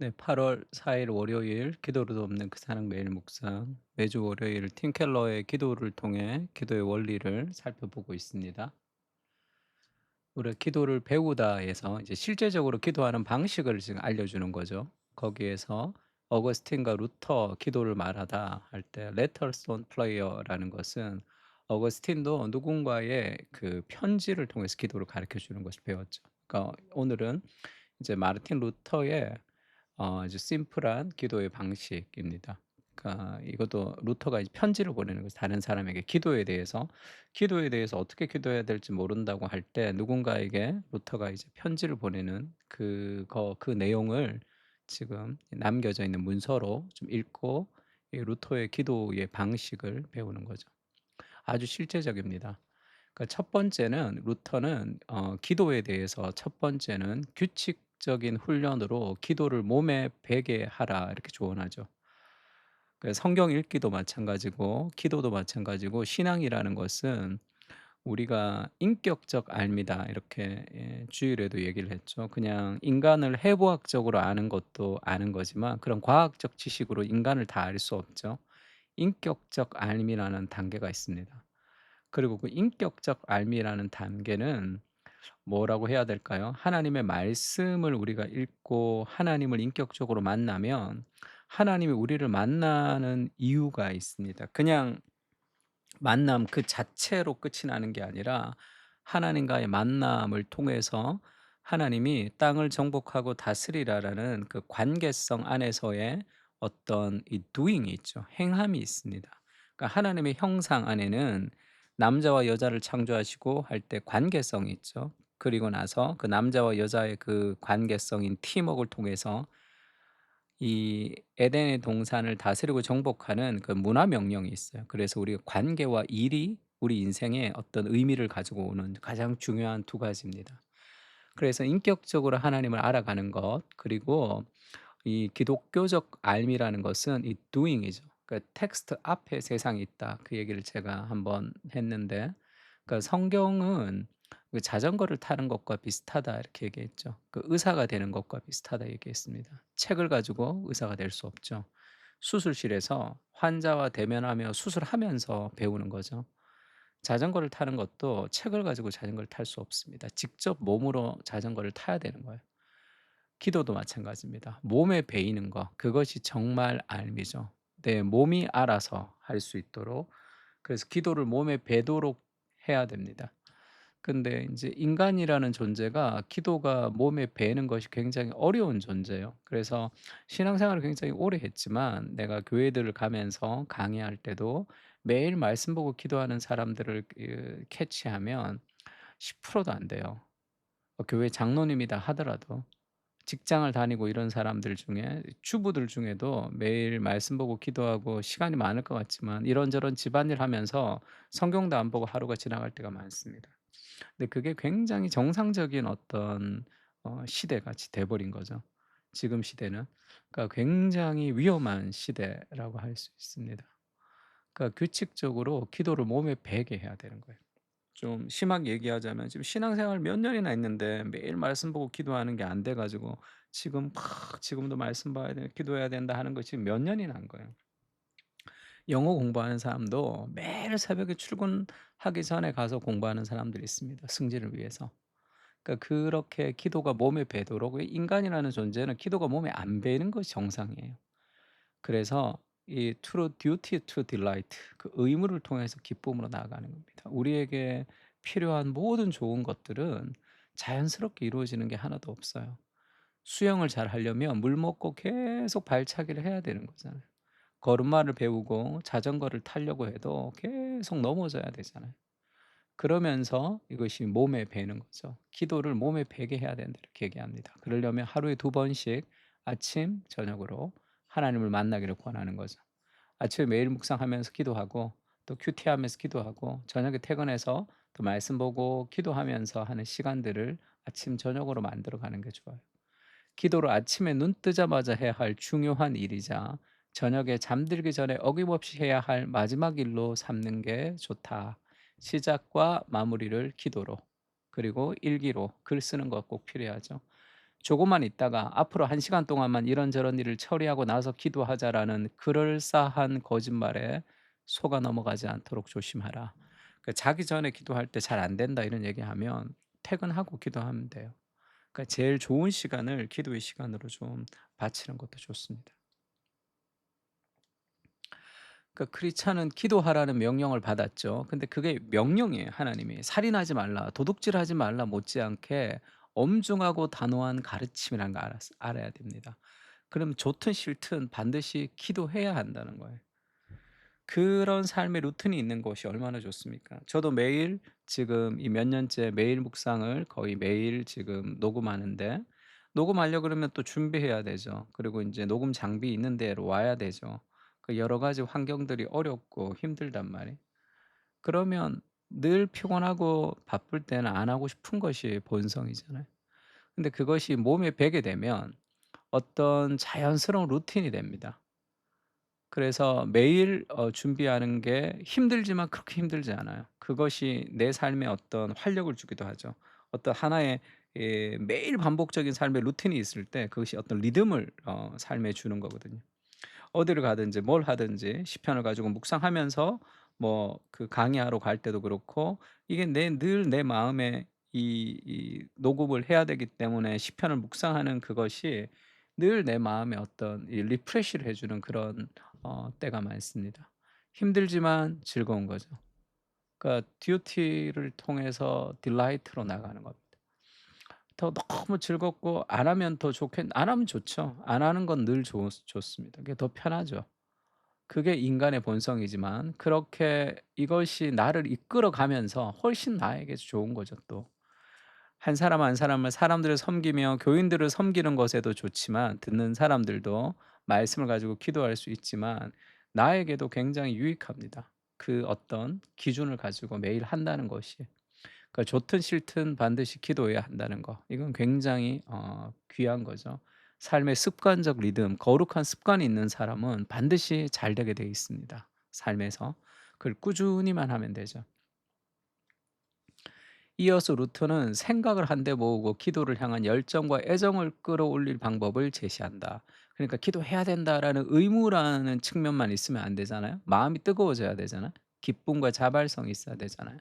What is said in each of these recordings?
네, 8월 4일 월요일 기도로 돕는 그 사랑 매일 묵상. 매주 월요일 팀 켈러의 기도를 통해 기도의 원리를 살펴보고 있습니다. 우리가 기도를 배우다에서 이제 실제적으로 기도하는 방식을 지금 알려주는 거죠. 거기에서 어거스틴과 루터 기도를 말하다 할 때 레터스 온 프레이어라는 것은 어거스틴도 누군가의 그 편지를 통해서 기도를 가르쳐 주는 것을 배웠죠. 그러니까 오늘은 이제 마르틴 루터의 아주 심플한 기도의 방식입니다. 그러니까 이것도 루터가 이제 편지를 보내는 거죠. 다른 사람에게 기도에 대해서 어떻게 기도해야 될지 모른다고 할 때 누군가에게 루터가 이제 편지를 보내는 그 내용을 지금 남겨져 있는 문서로 좀 읽고 이 루터의 기도의 방식을 배우는 거죠. 아주 실제적입니다. 그러니까 첫 번째는 루터는 기도에 대해서 첫 번째는 "규칙적인 훈련으로 기도를 몸에 배게 하라." 이렇게 조언하죠. 성경 읽기도 마찬가지고 기도도 마찬가지고 신앙이라는 것은 우리가 "인격적 알미다." 이렇게 주일에도 얘기를 했죠. 그냥 인간을 해부학적으로 아는 것도 아는 거지만 그런 과학적 지식으로 인간을 다 알 수 없죠. 인격적 알미라는 단계가 있습니다. 그리고 그 인격적 알미라는 단계는 뭐라고 해야 될까요? 하나님의 말씀을 우리가 읽고 하나님을 인격적으로 만나면 하나님이 우리를 만나는 이유가 있습니다. 그냥 만남 그 자체로 끝이 나는 게 아니라 하나님과의 만남을 통해서 하나님이 땅을 정복하고 다스리라라는 그 관계성 안에서의 어떤 이 doing이 있죠. 행함이 있습니다. 그러니까 하나님의 형상 안에는 남자와 여자를 창조하시고 할 때 관계성이 있죠. 그리고 나서 그 남자와 여자의 그 관계성인 팀웍을 통해서 이 에덴의 동산을 다스리고 정복하는 그 문화 명령이 있어요. 그래서 우리가 관계와 일이 우리 인생에 어떤 의미를 가지고 오는 가장 중요한 두 가지입니다. 그래서 인격적으로 하나님을 알아가는 것, 그리고 이 기독교적 알미라는 것은 이 doing이죠. 그러니까 텍스트 앞에 세상이 있다. 그 얘기를 제가 한번 했는데, 그러니까 성경은 그 자전거를 타는 것과 비슷하다 이렇게 얘기했죠. 그 의사가 되는 것과 비슷하다 얘기했습니다. 책을 가지고 의사가 될 수 없죠. 수술실에서 환자와 대면하며 수술하면서 배우는 거죠. 자전거를 타는 것도 책을 가지고 자전거를 탈 수 없습니다. 직접 몸으로 자전거를 타야 되는 거예요. 기도도 마찬가지입니다. 몸에 배이는 거, 그것이 정말 알미죠. 내 몸이 알아서 할 수 있도록, 그래서 기도를 몸에 배도록 해야 됩니다. 근데 인제 인간이라는 존재가 기도가 몸에 배는 것이 굉장히 어려운 존재예요. 그래서 신앙생활을 굉장히 오래 했지만 내가 교회들을 가면서 강의할 때도 매일 말씀 보고 기도하는 사람들을 캐치하면 10%도 안 돼요. 교회 장로님이다 하더라도. 직장을 다니고 이런 사람들 중에 주부들 중에도 매일 말씀 보고 기도하고 시간이 많을 것 같지만 이런저런 집안일 하면서 성경도 안 보고 하루가 지나갈 때가 많습니다. 근데 그게 굉장히 정상적인 어떤 시대같이 돼 버린 거죠, 지금 시대는. 그러니까 굉장히 위험한 시대라고 할 수 있습니다. 그러니까 규칙적으로 기도를 몸에 배게 해야 되는 거예요. 좀 심하게 얘기하자면 지금 신앙생활 몇 년이나 했는데 매일 말씀 보고 기도하는 게 안 돼 가지고 지금 막 지금도 말씀 봐야 돼, 기도해야 된다 하는 거 지금 몇 년이나 한 거예요. 영어 공부하는 사람도 매일 새벽에 출근하기 전에 가서 공부하는 사람들이 있습니다, 승진을 위해서. 그러니까 그렇게 기도가 몸에 배도록, 그 인간이라는 존재는 기도가 몸에 안 배는 것이 정상이에요. 그래서 이 true duty to delight, 그 의무를 통해서 기쁨으로 나아가는 겁니다. 우리에게 필요한 모든 좋은 것들은 자연스럽게 이루어지는 게 하나도 없어요. 수영을 잘 하려면 물 먹고 계속 발차기를 해야 되는 거잖아요. 걸음마를 배우고 자전거를 타려고 해도 계속 넘어져야 되잖아요. 그러면서 이것이 몸에 배는 거죠. 기도를 몸에 배게 해야 된다 이렇게 얘기합니다. 그러려면 하루에 2번씩 아침, 저녁으로 하나님을 만나기를 권하는 거죠. 아침에 매일 묵상하면서 기도하고 또 큐티하면서 기도하고 저녁에 퇴근해서 또 말씀 보고 기도하면서 하는 시간들을 아침, 저녁으로 만들어 가는 게 좋아요. 기도를 아침에 눈 뜨자마자 해야 할 중요한 일이자 저녁에 잠들기 전에 어김없이 해야 할 마지막 일로 삼는 게 좋다. 시작과 마무리를 기도로, 그리고 일기로 글 쓰는 거 꼭 필요하죠. 조금만 있다가 "앞으로 1시간 동안만 이런저런 일을 처리하고 나서 기도하자."라는 그럴싸한 거짓말에 속아 넘어가지 않도록 조심하라. 자기 전에 기도할 때 "잘 안 된다." 이런 얘기하면 퇴근하고 기도하면 돼요. 제일 좋은 시간을 기도의 시간으로 좀 바치는 것도 좋습니다. 크리스찬은 기도하라는 명령을 받았죠. 근데 그게 명령이에요, 하나님이. 살인하지 말라, 도둑질하지 말라 못지않게 엄중하고 단호한 가르침이라는 걸 알아야 됩니다. 그럼 좋든 싫든 반드시 기도해야 한다는 거예요. 그런 삶의 루틴이 있는 것이 얼마나 좋습니까? 저도 매일 지금 이 몇 년째 매일 묵상을 거의 매일 지금 녹음하는데, 녹음하려 그러면 또 준비해야 되죠. 그리고 인제 녹음 장비 있는 데로 와야 되죠. 여러 가지 환경들이 어렵고 힘들단 말이에요. 그러면 늘 피곤하고 바쁠 때는 안 하고 싶은 것이 본성이잖아요. 근데 그것이 몸에 배게 되면 어떤 자연스러운 루틴이 됩니다. 그래서 매일 준비하는 게 힘들지만 그렇게 힘들지 않아요. 그것이 내 삶에 어떤 활력을 주기도 하죠. 어떤 하나의 매일 반복적인 삶의 루틴이 있을 때 그것이 어떤 리듬을 삶에 주는 거거든요. 어디를 가든지 뭘 하든지 시편을 가지고 묵상하면서 뭐 강의하러 갈 때도 그렇고, 이게 늘 내 마음에 녹음을 해야 되기 때문에 시편을 묵상하는 그것이 늘 내 마음에 어떤 이 리프레시를 해 주는 그런 때가 많습니다. 힘들지만 즐거운 거죠. 듀티를 통해서 딜라이트로 나가는 겁니다. 더 너무 즐겁고 안 하면 더 좋겠 안 하면 좋죠. 안 하는 건 늘 좋습니다. 그게 더 편하죠. 그게 인간의 본성이지만 그렇게 이것이 나를 이끌어 가면서 훨씬 나에게 좋은 거죠 또. 한 사람 한 사람을 사람들을 섬기며 교인들을 섬기는 것에도 좋지만, 듣는 사람들도 말씀을 가지고 기도할 수 있지만 나에게도 굉장히 유익합니다. 그 어떤 기준을 가지고 매일 한다는 것이. 좋든 싫든 반드시 기도해야 한다는 거. 이건 굉장히 귀한 거죠. 삶의 습관적 리듬, 거룩한 습관이 있는 사람은 반드시 잘 되게 되어 있습니다, 삶에서. 그걸 꾸준히만 하면 되죠. 이어서 루터는 생각을 한데 모으고 기도를 향한 열정과 애정을 끌어올릴 방법을 제시한다. 그러니까 '기도해야 된다.'라는 의무라는 측면만 있으면 안 되잖아요. 마음이 뜨거워져야 되잖아요. 기쁨과 자발성이 있어야 되잖아요.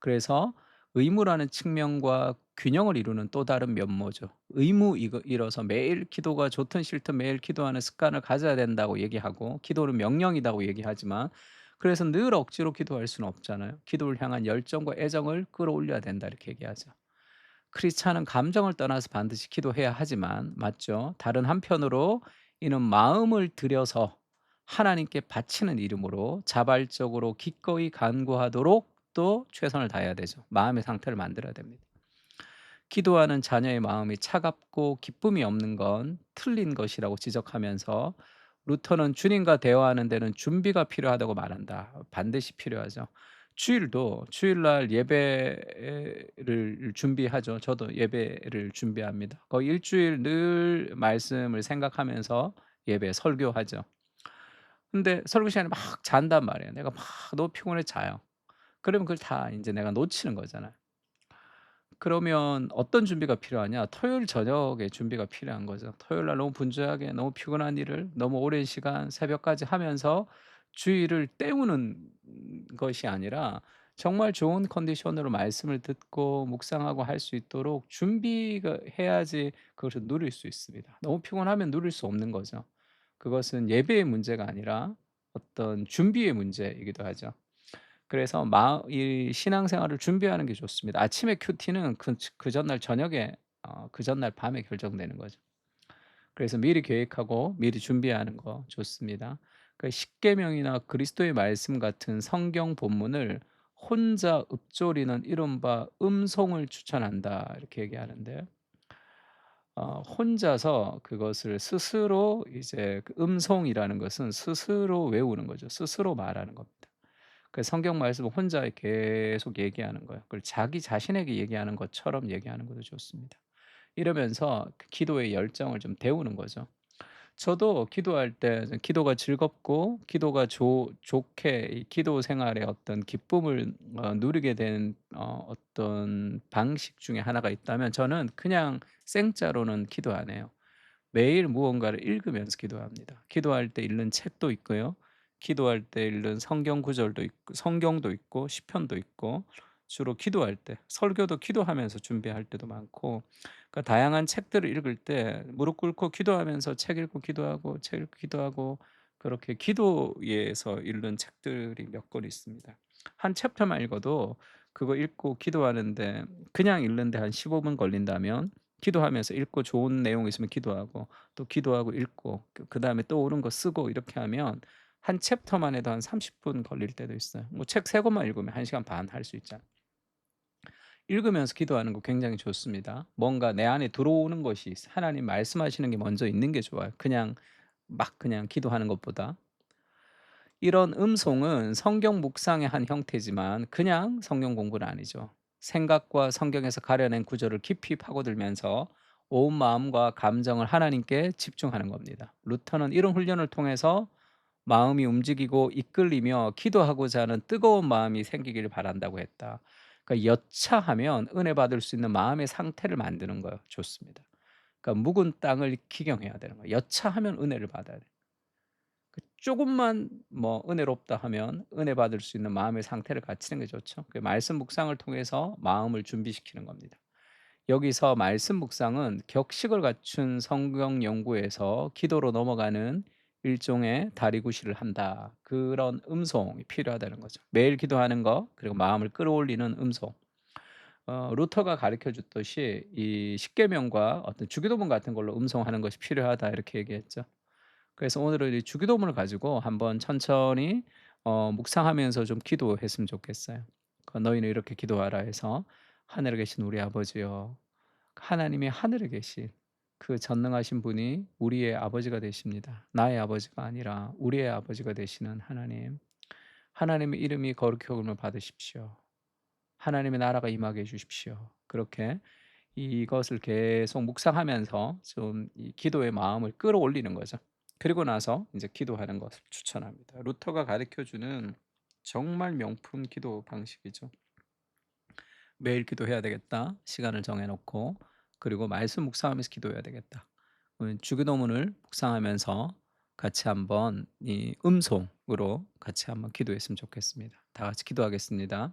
그래서 의무라는 측면과 균형을 이루는 또 다른 면모죠. 의무 이뤄서 매일 기도가 좋든 싫든 매일 기도하는 습관을 가져야 된다고 얘기하고, 기도는 명령이라고 얘기하지만, 그래서 늘 억지로 기도할 수는 없잖아요. 기도를 향한 열정과 애정을 끌어올려야 된다 이렇게 얘기하죠. 크리스찬은 감정을 떠나서 반드시 기도해야 하지만, 맞죠. 다른 한편으로 이는 마음을 들여서 하나님께 바치는 이름으로 자발적으로 기꺼이 간구하도록 또 최선을 다해야 되죠. 마음의 상태를 만들어야 됩니다. 기도하는 자녀의 마음이 차갑고 기쁨이 없는 건 틀린 것이라고 지적하면서, 루터는 주님과 대화하는 데는 준비가 필요하다고 말한다. 반드시 필요하죠. 주일날 예배를 준비하죠. 저도 예배를 준비합니다. 거의 일주일 늘 말씀을 생각하면서 예배 설교하죠. 근데 설교 시간에 막 잔단 말이에요. 내가 막 너무 피곤해 자요. 그러면 그걸 다 인제 내가 놓치는 거잖아요. 그러면 어떤 준비가 필요하냐? 토요일 저녁에 준비가 필요한 거죠. 토요일 날 너무 분주하게 너무 피곤한 일을 너무 오랜 시간 새벽까지 하면서 주일을 때우는 것이 아니라, 정말 좋은 컨디션으로 말씀을 듣고 묵상하고 할 수 있도록 준비가 해야지 그것을 누릴 수 있습니다. 너무 피곤하면 누릴 수 없는 거죠. 그것은 예배의 문제가 아니라 어떤 준비의 문제이기도 하죠. 그래서 이 신앙생활을 준비하는 게 좋습니다. 아침에 큐티는 그 전날 저녁에 그 전날 밤에 결정되는 거죠. 그래서 미리 계획하고 미리 준비하는 거 좋습니다. 십계명이나 그리스도의 말씀 같은 성경 본문을 혼자 읊조리는 이른바 음송을 추천한다 이렇게 얘기하는데, 혼자서 그것을 스스로 이제 음송이라는 것은 스스로 외우는 거죠. 스스로 말하는 겁니다. 성경 말씀을 혼자 계속 얘기하는 거예요. 그걸 자기 자신에게 얘기하는 것처럼 얘기하는 것도 좋습니다. 이러면서 기도의 열정을 좀 데우는 거죠. 저도 기도할 때 기도가 즐겁고 기도가 좋게 이 기도 생활의 어떤 기쁨을 누리게 된 어떤 방식 중에 하나가 있다면 저는 그냥 생짜로는 기도 안 해요. 매일 무언가를 읽으면서 기도합니다. 기도할 때 읽는 책도 있고요. 기도할 때 읽는 성경 구절도 있고 성경도 있고 시편도 있고 주로 기도할 때 설교도 기도하면서 준비할 때도 많고 그러니까 다양한 책들을 읽을 때 무릎 꿇고 기도하면서 책 읽고 기도하고 책 읽고 기도하고 그렇게 기도에서 읽는 책들이 몇 권 있습니다. 한 챕터만 읽어도 그거 읽고 기도하는데 그냥 읽는데 한 15분 걸린다면 기도하면서 읽고 좋은 내용 있으면 기도하고 또 기도하고 읽고 그다음에 또 옳은 거 쓰고 이렇게 하면 한 챕터만 해도 한 30분 걸릴 때도 있어요. 뭐 책 3 권만 읽으면 1 시간 반 할 수 있잖아요. 읽으면서 기도하는 거 굉장히 좋습니다. 뭔가 내 안에 들어오는 것이 하나님 말씀하시는 게 먼저 있는 게 좋아요. 그냥 막 그냥 기도하는 것보다. 이런 음송은 성경 묵상의 한 형태지만 그냥 성경 공부는 아니죠. 생각과 성경에서 가려낸 구절을 깊이 파고들면서 온 마음과 감정을 하나님께 집중하는 겁니다. 루터는 이런 훈련을 통해서 마음이 움직이고 이끌리며 기도하고자 하는 뜨거운 마음이 생기기를 바란다고 했다. 그러니까 여차하면 은혜 받을 수 있는 마음의 상태를 만드는 거예요. 좋습니다. 그러니까 묵은 땅을 기경해야 되는 거예요. 여차하면 은혜를 받아야 돼요. 그 쪼금만 뭐 은혜롭다 하면 은혜 받을 수 있는 마음의 상태를 갖추는 게 좋죠. 그 말씀 묵상을 통해서 마음을 준비시키는 겁니다. 여기서 말씀 묵상은 격식을 갖춘 성경 연구에서 기도로 넘어가는 일종의 다리구시를 한다. 그런 음송이 필요하다는 거죠. 매일 기도하는 거 그리고 마음을 끌어올리는 음송. 루터가 가르쳐 줬듯이 이 십계명과 어떤 주기도문 같은 걸로 음송하는 것이 필요하다 이렇게 얘기했죠. 그래서 오늘은 이 주기도문을 가지고 한번 천천히 묵상하면서 좀 기도했으면 좋겠어요. "너희는 이렇게 기도하라." 해서 "하늘에 계신 우리 아버지여." 하나님이 하늘에 계신 그 전능하신 분이 우리의 아버지가 되십니다. 나의 아버지가 아니라 우리의 아버지가 되시는 하나님. 하나님의 이름이 거룩히 여김을 받으십시오. 하나님의 나라가 임하게 해 주십시오. 그렇게 이것을 계속 묵상하면서 좀 이 기도의 마음을 끌어올리는 거죠. 그리고 나서 이제 기도하는 것을 추천합니다. 루터가 가르쳐 주는 정말 명품 기도 방식이죠. 매일 기도해야 되겠다. 시간을 정해 놓고 그리고 말씀 묵상하면서 기도해야 되겠다. 주기도문을 묵상하면서 같이 한번 이 음송으로 같이 한번 기도했으면 좋겠습니다. 다 같이 기도하겠습니다.